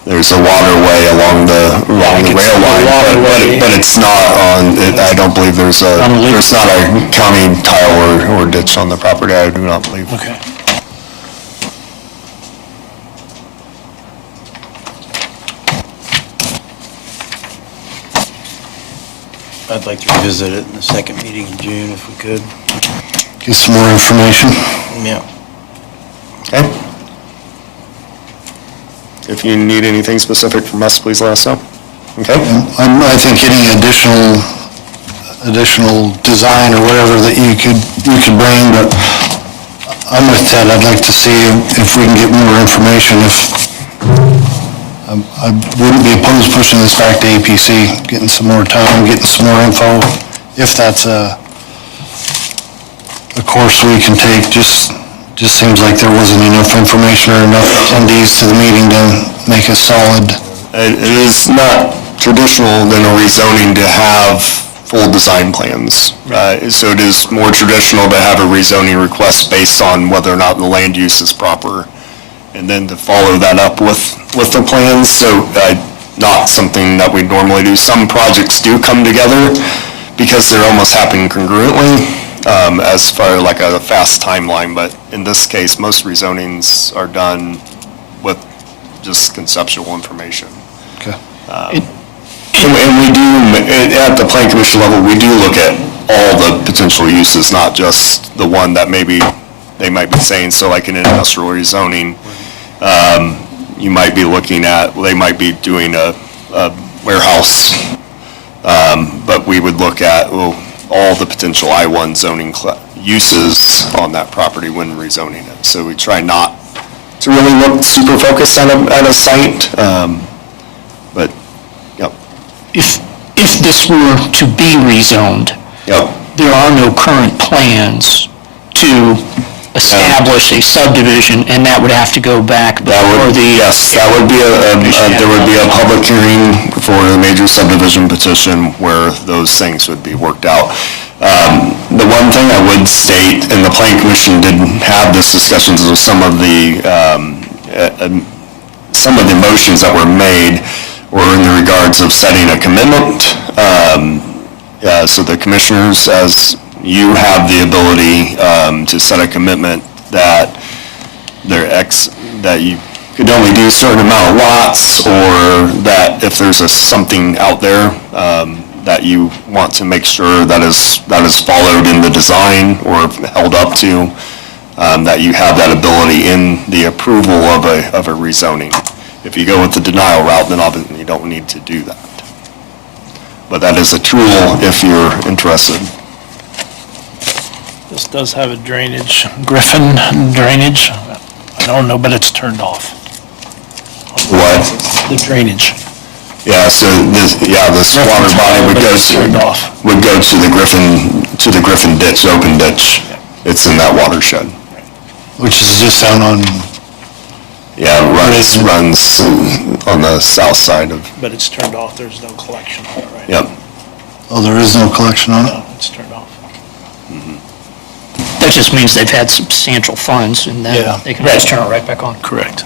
There's a waterway along the rail line, but it's not on, I don't believe there's not a county tile or ditch on the property, I do not believe. Okay. I'd like to revisit it in the second meeting in June if we could. Get some more information. Yeah. Okay. If you need anything specific from us, please let us know. Okay? I think any additional design or whatever that you could bring, but I'm with Ted. I'd like to see if we can get more information. I wouldn't be opposed pushing this back to APC, getting some more time, getting some more info, if that's a course we can take. Just seems like there wasn't enough information or enough attendees to the meeting to make a solid. It is not traditional in a rezoning to have full design plans. So it is more traditional to have a rezoning request based on whether or not the land use is proper, and then to follow that up with the plans. So not something that we normally do. Some projects do come together because they're almost happening congruently, as far like a fast timeline, but in this case, most rezonings are done with just conceptual information. Okay. And we do, at the plan commission level, we do look at all the potential uses, not just the one that maybe they might be saying. So like in industrial rezoning, you might be looking at, they might be doing a warehouse, but we would look at, all the potential I-1 zoning uses on that property when rezoning it. So we try not to really look super focused at a site, but, yep. If this were to be rezoned, Yep. there are no current plans to establish a subdivision, and that would have to go back before the... Yes, that would be there would be a public hearing for the major subdivision petition where those things would be worked out. The one thing I would state, and the Plan Commission did have this discussions with some of the motions that were made were in the regards of setting a commitment. So the commissioners, as you have the ability to set a commitment that that you could only do a certain amount of lots, or that if there's something out there that you want to make sure that is followed in the design or held up to, that you have that ability in the approval of a rezoning. If you go with the denial route, then obviously you don't need to do that. But that is a tool if you're interested. This does have a drainage, Griffin drainage. I don't know, but it's turned off. What? The drainage. Yeah, so this water body would go to the Griffin ditch, open ditch. It's in that watershed. Which is just down on, Yeah, it runs on the south side of, But it's turned off, there's no collection on it, right? yep. oh, there is no collection on it? No, it's turned off. That just means they've had substantial funds, and Yeah. then they can just turn it right back on. Correct.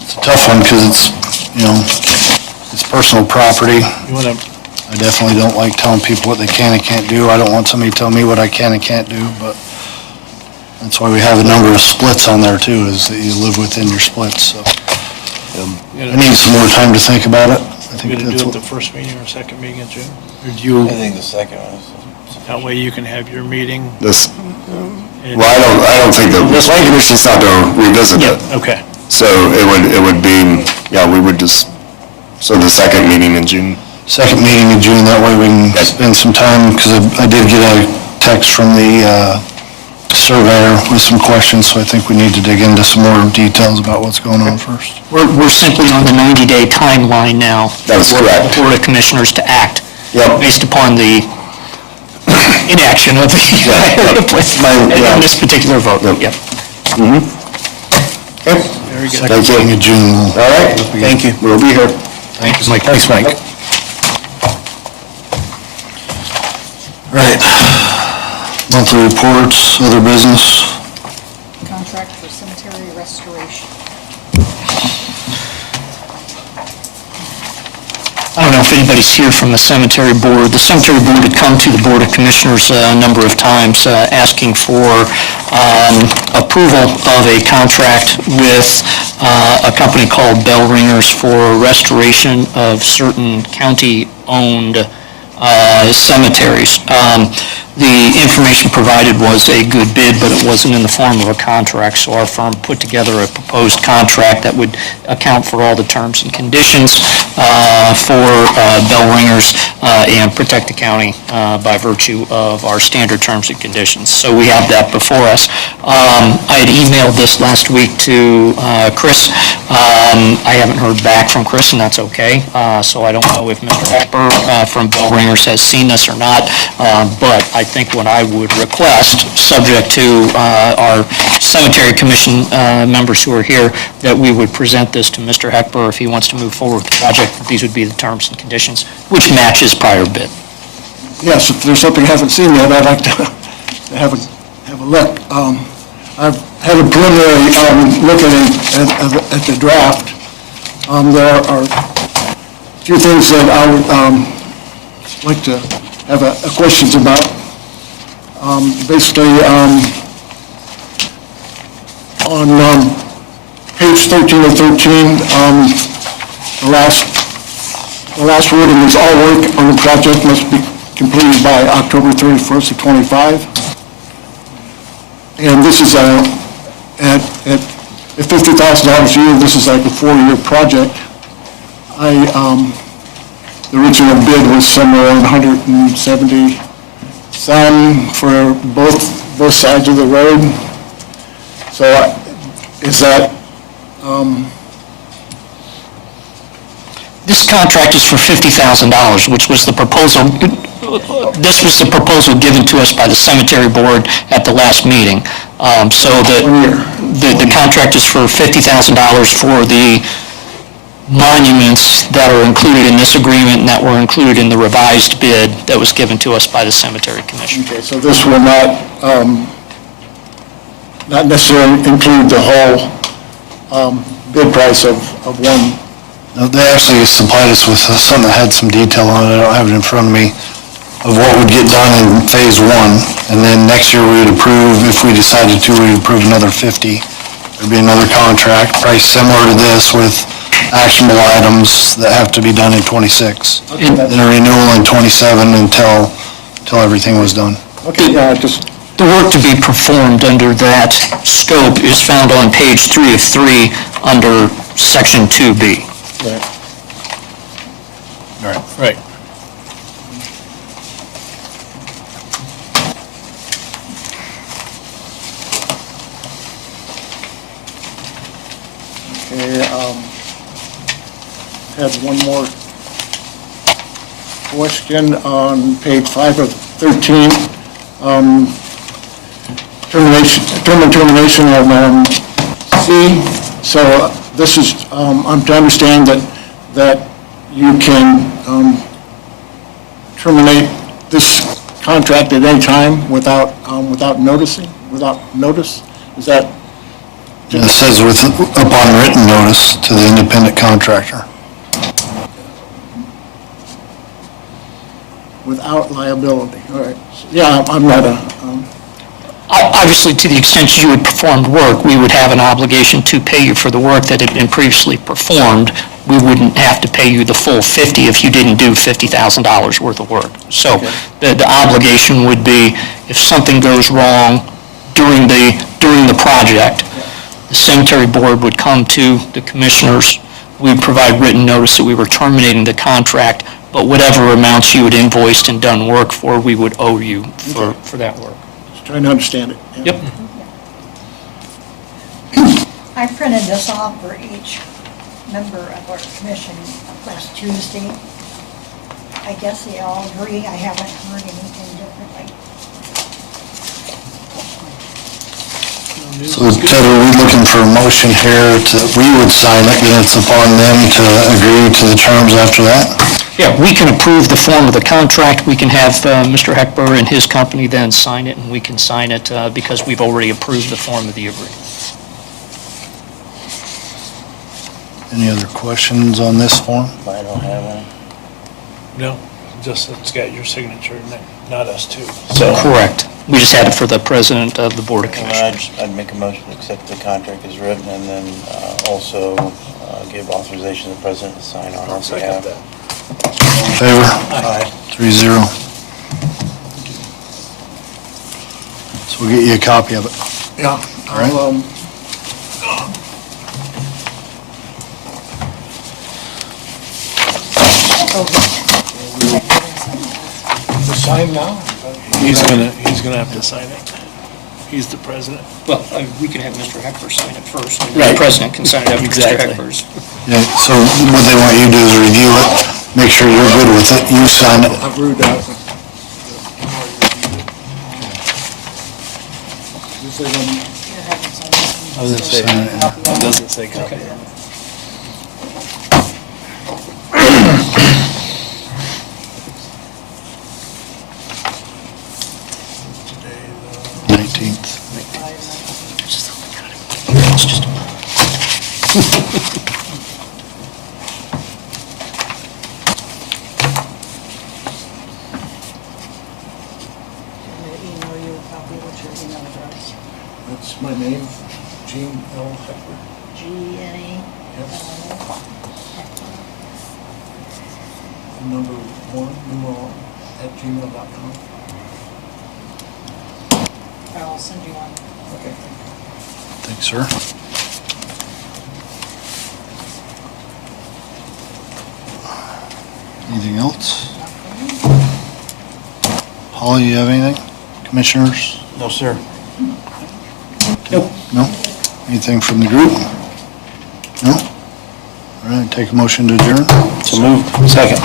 It's a tough one because it's, it's personal property. You want to, I definitely don't like telling people what they can and can't do. I don't want somebody to tell me what I can and can't do, but that's why we have a number of splits on there too, is that you live within your splits, so. I need some more time to think about it. I you think going to that's do it what, the first meeting or second meeting in June? Or do you, I think the second one is... that way you can have your meeting? This, and- well, I don't think the Plan Commission's not going to revisit it. Okay. So it would be, we would just, so the second meeting in June. second meeting in June, that way we can spend some time, because I did get a text from the surveyor with some questions, so I think we need to dig into some more details about what's going on first. We're simply on the 90-day timeline now. That is correct. For the Board of Commissioners to act. Yep. Based upon the inaction of in this particular vote. Yep. Okay. Very good. Second meeting in June, All right, thank you. We'll be here. Thanks, Mike. Thanks, Mike. Right. Monthly reports, other business. Contract for cemetery restoration. I don't know if anybody's here from the cemetery board. The cemetery board had come to the Board of Commissioners a number of times asking for approval of a contract with a company called Bell Ringers for restoration of certain county-owned cemeteries. The information provided was a good bid, but it wasn't in the form of a contract, so our firm put together a proposed contract that would account for all the terms and conditions for Bell Ringers and protect the county by virtue of our standard terms and conditions. So we have that before us. I had emailed this last week to Chris. I haven't heard back from Chris, and that's okay. So I don't know if Mr. Hepburn from Bell Ringers has seen this or not, but I think what I would request, subject to our cemetery commission members who are here, that we would present this to Mr. Hepburn if he wants to move forward with the project, that these would be the terms and conditions, which match his prior bid. Yes, if there's something I haven't seen yet, I'd like to have a look. I've had a preliminary look at the draft. There are a few things that I would like to have questions about. Basically, on page 13 of 13, the last wording is all work on the project must be completed by October 31st of '25. And this is at $50,000 a year, this is like a 4-year project. The original bid was somewhere around 170 some for both sides of the road. So is that, This contract is for $50,000, which was the proposal, this was the proposal given to us by the cemetery board at the last meeting. So the contract is for $50,000 for the monuments that are included in this agreement and that were included in the revised bid that was given to us by the cemetery commission. okay, so this will not necessarily include the whole bid price of one. No, they actually supplied us with something that had some detail on it, I don't have it in front of me, of what would get done in phase 1, and then next year we would approve, if we decided to, we would approve another 50. There'd be another contract, price similar to this with actionable items that have to be done in '26. Then a renewal in '27 until everything was done. Okay, just, The work to be performed under that scope is found on page 3 of 3 under section 2B. Right. okay, had one more question on page 5 of 13. Termination of C. So this is, I'm to understand that you can terminate this contract at any time without notice? Is that? It says upon written notice to the independent contractor. Without liability, all right. Yeah, I'm not a, Obviously, to the extent you had performed work, we would have an obligation to pay you for the work that had been previously performed. We wouldn't have to pay you the full 50 if you didn't do $50,000 worth of work. So the obligation would be, if something goes wrong during the project, the cemetery board would come to the commissioners, we would provide written notice that we were terminating the contract, but whatever amounts you had invoiced and done work for, we would owe you for that work. just trying to understand it. Yep. I printed this off for each member of our commission last Tuesday. I guess they all agree. I haven't heard anything differently. So Ted, are we looking for a motion here we would sign it, and it's upon them to agree to the terms after that? Yeah, we can approve the form of the contract, we can have Mr. Heckber and his company then sign it, and we can sign it because we've already approved the form of the agreement. Any other questions on this form? I don't have any. No, just it's got your signature, not us too. Correct. We just had it for the president of the Board of Well, Commissioners. I'd make a motion to accept the contract as written, and then also give authorization to the president to sign on our behalf. In favor? Aye. 3-0. So we'll get you a copy of it. Yeah. All right. I'll, to sign now? He's gonna have to sign it. He's the president. Well, we could have Mr. Heckler sign it first. and Right. The president can sign it after Mr. Exactly. Heckler's. Yeah, so what they want you to do is review it, make sure you're good with it, you sign it. I've read that. I was gonna say, Sign it, yeah. it doesn't say copy. 19th. It's just Email you a copy. What's your email address? That's my name, Gene L. Heckler. G-N-E? Number 1, numeral, @gmail.com. I'll send you one. Okay. Thanks, sir. Anything else? Holly, you have anything? Commissioners? No, sir. No? Anything from the group? No? All right, take a motion to adjourn. So moved. Second.